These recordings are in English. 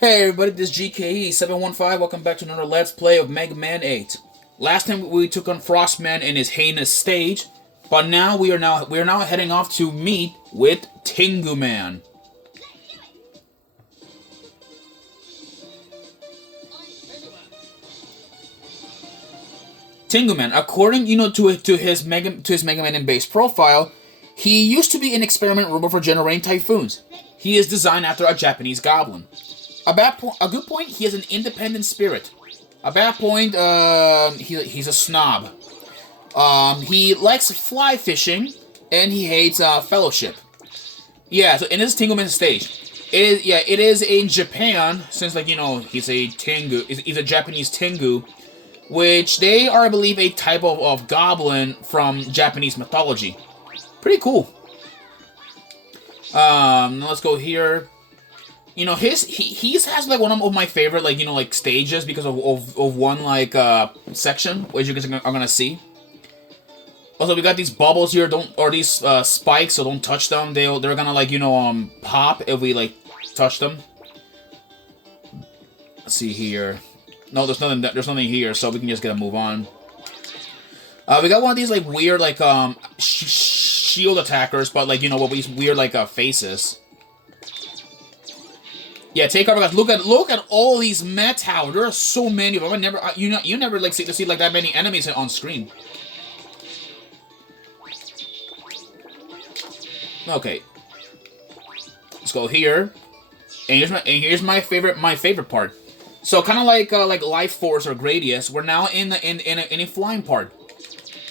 Hey everybody, this is GKE715. Welcome back to another Let's Play of Megaman 8. Last time we took on Frostman in his heinous stage, but now we are now heading off to meet with Tinguman. Tinguman, according to his Mega Man in base profile, he used to be an experiment robot for generating typhoons. He is designed after a Japanese goblin. A good point, he has an independent spirit. A bad point, he's a snob. He likes fly fishing, and he hates fellowship. Yeah, so in this Tinguman stage, it is in Japan, since he's a Tengu, he's a Japanese Tengu, which they are, I believe, a type of goblin from Japanese mythology. Pretty cool. Now let's go here. He has like one of my favorite stages because of one section which you guys are gonna see. Also, we got these bubbles here, these spikes, so don't touch them. They're gonna pop if we touch them. Let's see here. No, there's nothing here, so we can just move on. We got one of these weird shield attackers, but with these weird faces. Yeah, take cover, guys. Look at all these metal. There are so many of them. You never see that many enemies on screen. Okay, let's go here. And here's my favorite part. So kind of like Life Force or Gradius, we're now in a flying part,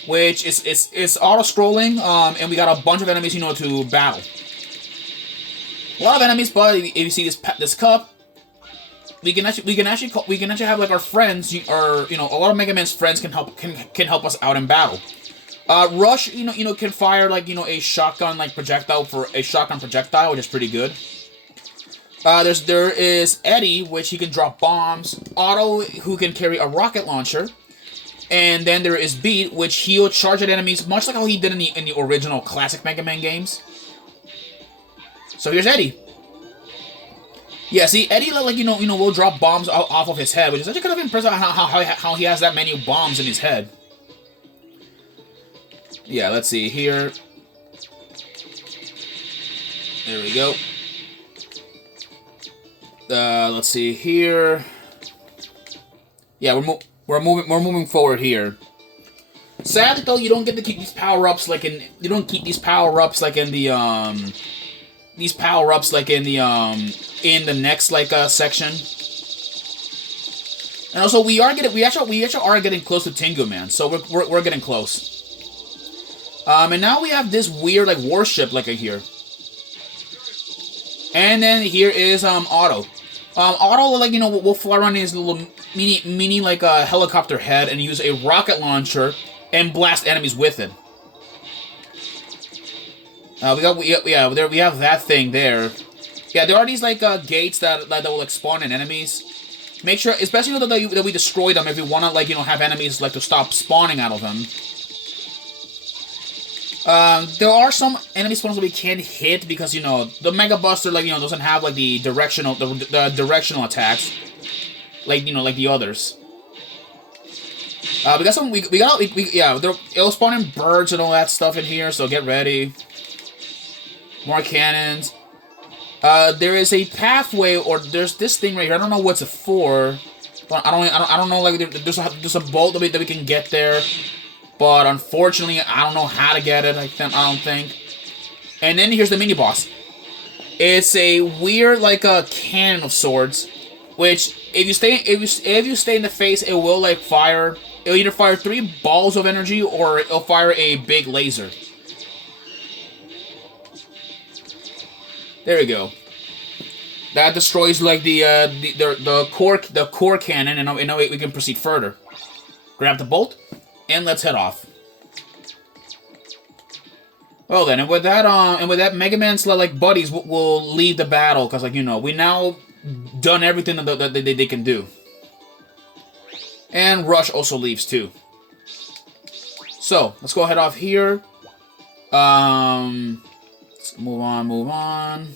which is auto scrolling. And we got a bunch of enemies to battle. A lot of enemies, but if you see this cup, we can actually have our friends, or a lot of Mega Man's friends can help us out in battle. Rush, can fire a shotgun projectile, which is pretty good. There is Eddie, which he can drop bombs. Otto, who can carry a rocket launcher. And then there is Beat, which he'll charge at enemies, much like how he did in the original classic Mega Man games. So here's Eddie. Yeah, see, Eddie, will drop bombs off of his head, which is actually kind of impressive how he has that many bombs in his head. Yeah, let's see here. There we go. Let's see here. Yeah, we're moving forward here. Sadly, though, you don't get to keep these power-ups in the next section. And also we actually are getting close to Tinguman, so we're getting close. And now we have this weird warship here. And then here is Otto. Otto will fly around in his little mini helicopter head and use a rocket launcher and blast enemies with it. We have that thing there. Yeah, there are these gates that will spawn in enemies. Make sure, especially that we destroy them if we want to have enemies to stop spawning out of them. There are some enemy spawns that we can't hit because the Mega Buster doesn't have the directional attacks like the others. We got some it'll spawn in birds and all that stuff in here, so get ready. More cannons. There is a pathway, or there's this thing right here. I don't know what's it for. But I don't know. There's a boat that we can get there, but unfortunately, I don't know how to get it. I don't think. And then here's the mini boss. It's a weird a cannon of sorts, which if you stay in the face, it will fire. It'll either fire 3 balls of energy or it'll fire a big laser. There we go. That destroys the core cannon, and now we can proceed further. Grab the bolt, and let's head off. Well then, and with that, Mega Man's buddies will leave the battle because we now done everything that they can do. And Rush also leaves too. So let's go ahead off here. Let's move on.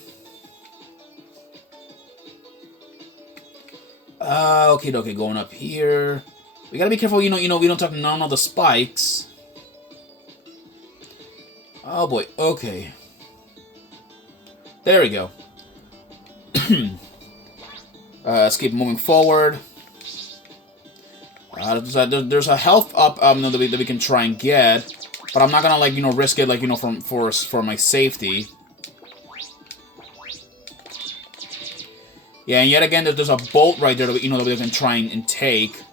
Okay, okay, going up here. We gotta be careful, we don't talk none of the spikes. Oh boy, okay. There we go. Let's keep moving forward. There's a health up that we can try and get, but I'm not gonna like risk it like for my safety. Yeah, and yet again there's a bolt right there that that we can try and take.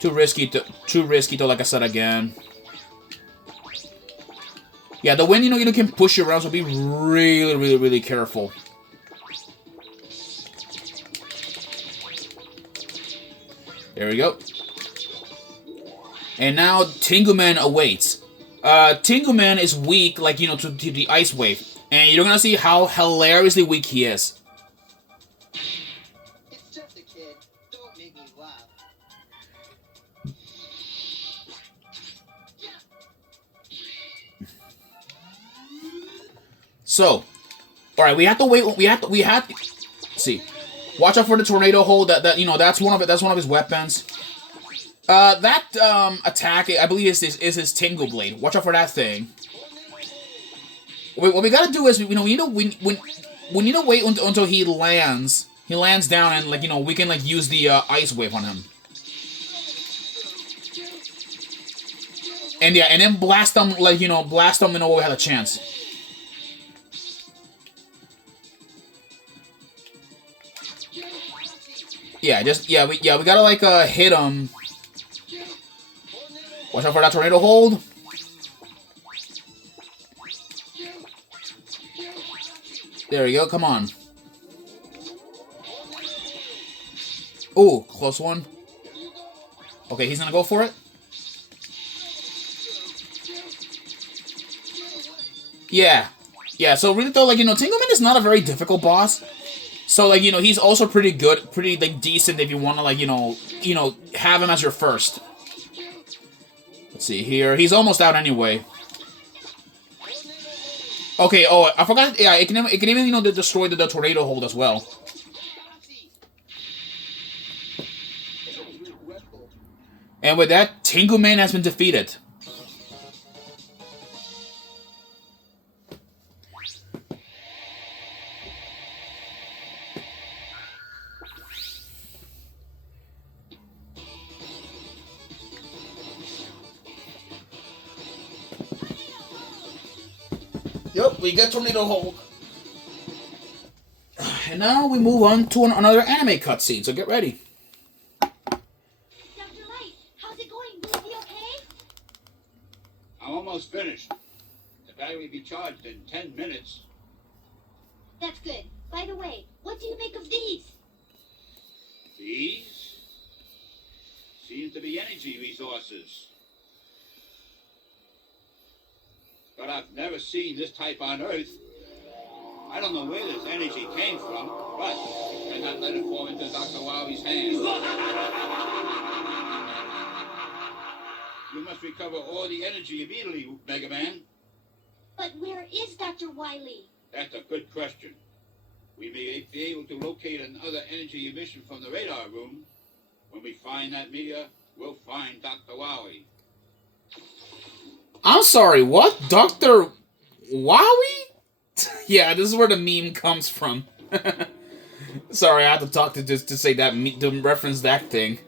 Too risky to like I said again. Yeah, the wind you can push you around, so be really careful. There we go. And now Tinguman awaits. Tinguman is weak, like, to the Ice Wave. And you're gonna see how hilariously weak he is. It's just a kid. Don't make me laugh. So, alright, we have to wait, see. Watch out for the tornado hole, that's one of his weapons. That attack, I believe, is his Tingle Blade. Watch out for that thing. What we gotta do is, we need to wait until he lands. He lands down, and we can use the Ice Wave on him. And yeah, and then blast them blast them in a way we had a chance. Yeah, we gotta hit him. Watch out for that tornado hold. There we go, come on. Ooh, close one. Okay, he's gonna go for it. Yeah. Yeah, so really though, Tingleman is not a very difficult boss. So, he's also pretty good, pretty, decent if you want to, have him as your first. Let's see here. He's almost out anyway. Okay, oh, I forgot. Yeah, it can even, destroy the tornado hold as well. And with that, Tingleman has been defeated. Yep, we get tornado hold. And now we move on to another anime cutscene, so get ready. Dr. Light, how's it going? Will it be okay? I'm almost finished. The battery will be charged in 10 minutes. That's good. By the way, what do you make of these? These seem to be energy resources. But I've never seen this type on Earth. I don't know where this energy came from, but I cannot let it fall into Dr. Wowie's hands. You must recover all the energy immediately, Megaman. But where is Dr. Wily? That's a good question. We may be able to locate another energy emission from the radar room. When we find that meteor, we'll find Dr. Wowie. I'm sorry, what? Dr. Wowie? Yeah, this is where the meme comes from. Sorry, I had to talk to just to say that, to reference that thing.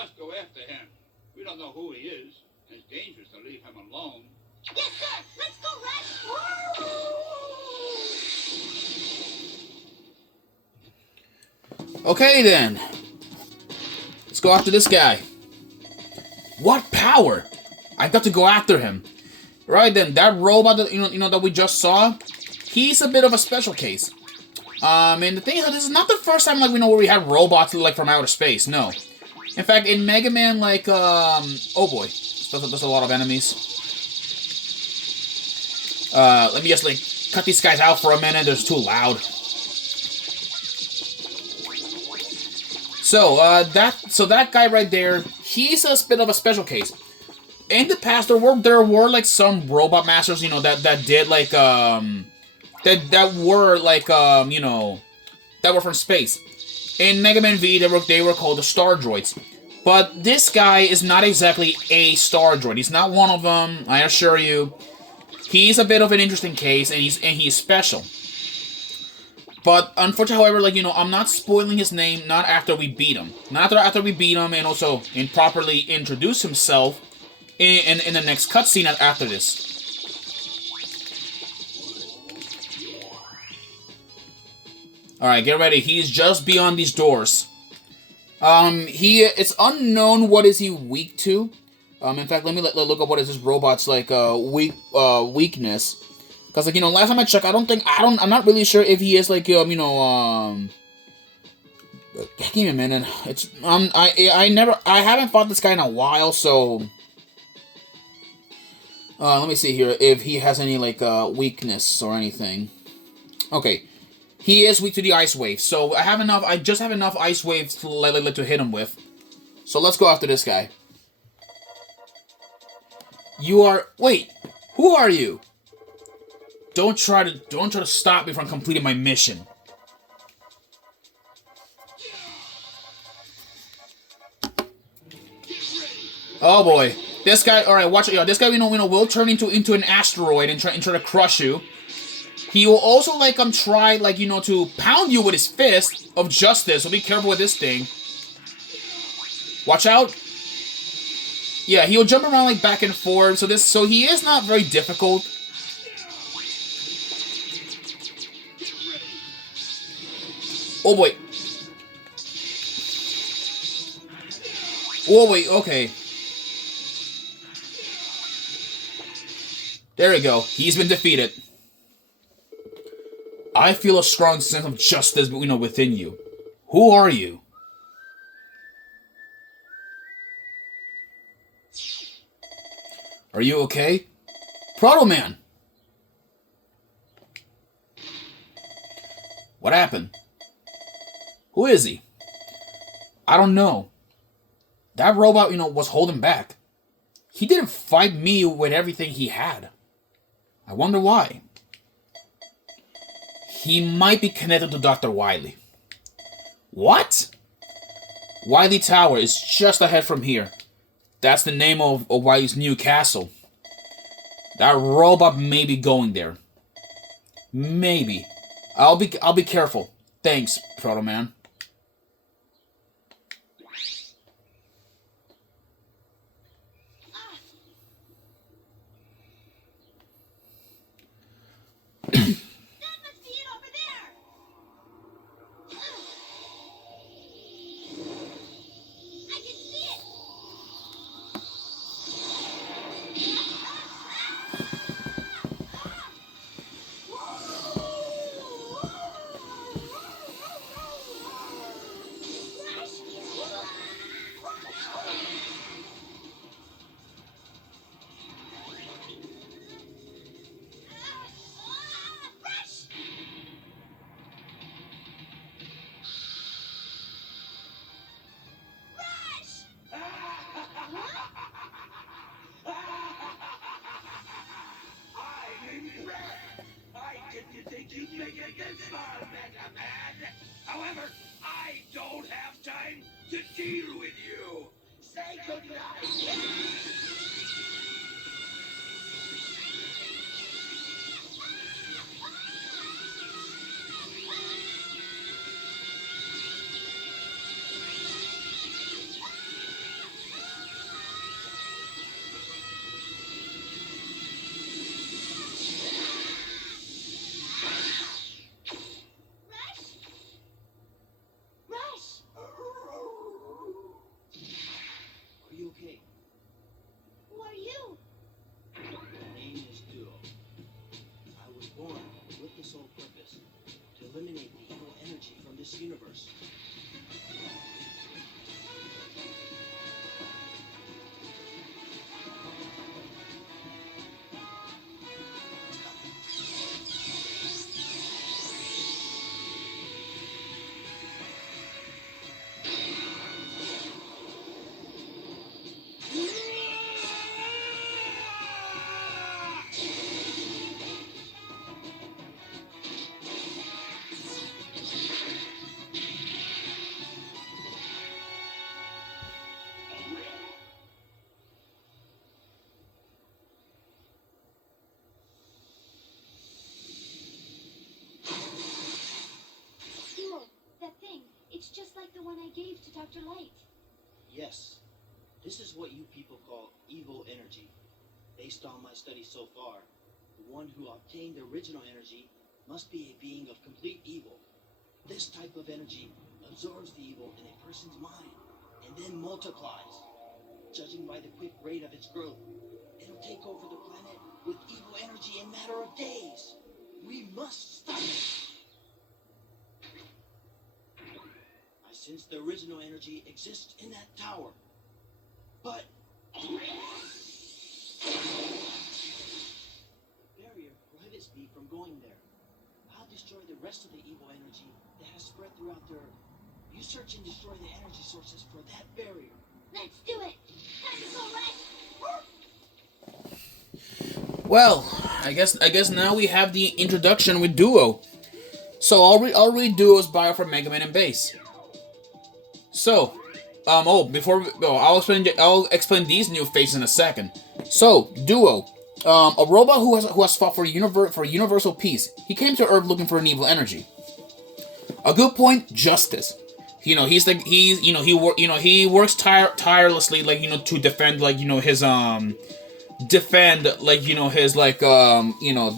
must go after him. We don't know who he is. It's dangerous to leave him alone. Yes, sir. Let's go, Rush. Okay, then. Let's go after this guy. What power? I got to go after him. Right then, that robot that you know that we just saw, he's a bit of a special case. And the thing is, this is not the first time like we know where we had robots like from outer space. No, in fact, in Megaman, like oh boy, there's a lot of enemies. Let me just like cut these guys out for a minute. They're too loud. So that guy right there, he's a bit of a special case. In the past, there were like some robot masters, you know, that did like that were like you know, that were from space. In Mega Man V, they were called the Star Droids. But this guy is not exactly a Star Droid. He's not one of them, I assure you. He's a bit of an interesting case, and he's special. But unfortunately, however, like, you know, I'm not spoiling his name. Not after we beat him. Not after we beat him, and also properly introduce himself in the next cutscene after this. Alright, get ready. He's just beyond these doors. It's unknown what is he weak to. In fact, let me look up what is this robot's like weakness. Because, like, you know, last time I checked, I'm not really sure if he is like you know give me a minute. I haven't fought this guy in a while, so let me see here if he has any like weakness or anything. Okay. He is weak to the ice waves, so I just have enough ice waves to hit him with. So let's go after this guy. Wait, who are you? Don't try to stop me from completing my mission. Oh boy, this guy. All right, watch it. This guy, you know, will turn into an asteroid and try to crush you. He will also, like, try, like, you know, to pound you with his fist of justice, so be careful with this thing. Watch out. Yeah, he'll jump around, like, back and forth, so he is not very difficult. Oh, boy. Oh, wait, okay. There we go. He's been defeated. I feel a strong sense of justice, you know, within you. Who are you? Are you okay? Proto Man! What happened? Who is he? I don't know. That robot, you know, was holding back. He didn't fight me with everything he had. I wonder why. He might be connected to Dr. Wily. What? Wily Tower is just ahead from here. That's the name of Wily's new castle. That robot may be going there. Maybe. I'll be careful. Thanks, Proto Man. You'd make it this far, Megaman. However, I don't have time to deal with you. Say goodnight. It's just like the one I gave to Dr. Light. Yes, this is what you people call evil energy. Based on my studies so far, the one who obtained the original energy must be a being of complete evil. This type of energy absorbs the evil in a person's mind and then multiplies. Judging by the quick rate of its growth, it'll take over the planet with evil energy in a matter of days. We must stop it. I sense the original energy exists in that tower. But barrier prohibits me from going there. I'll destroy the rest of the evil energy that has spread throughout the earth. You search and destroy the energy sources for that barrier. Let's do it. Time to go, Rex. Well, I guess now we have the introduction with Duo. So I'll read Duo's bio for Megaman and Base. So, before we go, I'll explain these new faces in a second. So, Duo, a robot who has fought for universal peace. He came to Earth looking for an evil energy. A good point, justice. He works tirelessly, to defend, the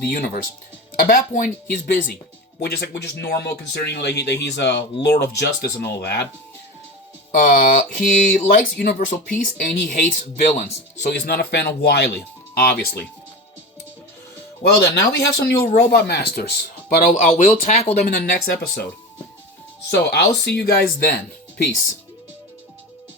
universe. At that point, he's busy, which is normal considering that he's a Lord of Justice and all that. He likes universal peace and he hates villains, so he's not a fan of Wily, obviously. Well then, now we have some new robot masters, but I will tackle them in the next episode. So I'll see you guys then. Peace.